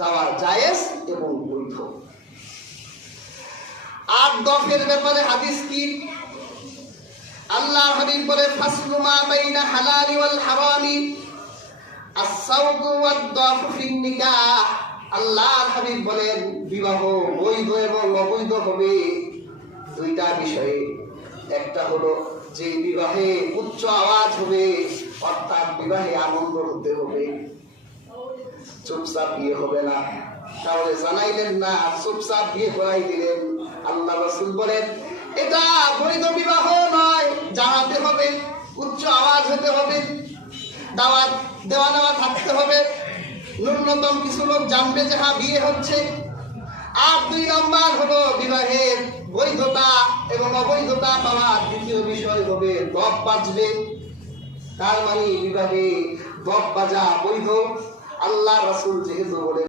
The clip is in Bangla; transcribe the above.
গাওয়া জায়েজ এবং বৈধ। আর দফের ব্যাপারে হাদিস কি? আল্লাহর হাবিব বলে ফাসলু মা বাইনা হালালি ওয়াল হারামি আস-সাওতু ওয়াদ-দাফু ফিন নিকাহ। আল্লাহর হাবিব বলেন বিবাহ বৈধ এবং অবৈধ হবে দুইটা বিষয়ে। একটা হলো যে বিবাহে উচ্চ আওয়াজ হবে, অর্থাৎ বিবাহে আনন্দ হতে হবে, চুপচাপ বিয়ে হবে না। তাহলে জানাইলেন না, চুপচাপ বিয়ে করাই দিলেন। আল্লাহ রাসূল বলেন এটা বৈধ বিবাহ নয়, জানাতে হবে, উচ্চ আওয়াজ হতে হবে, দাওয়াত দেওয়া নেওয়া থাকতে হবে, ন্যূনতম কিছু লোক জানবে যে হ্যাঁ বিয়ে হচ্ছে। আর 2 নম্বর হলো বিবাহের বৈধতা এবং অবৈধতা পাওয়ার দ্বিতীয় বিষয় হবে দফ বাজবে। তার মানে বিবাহে দফ বাজা বৈধ। আল্লাহ রাসূল যেহেতু বলে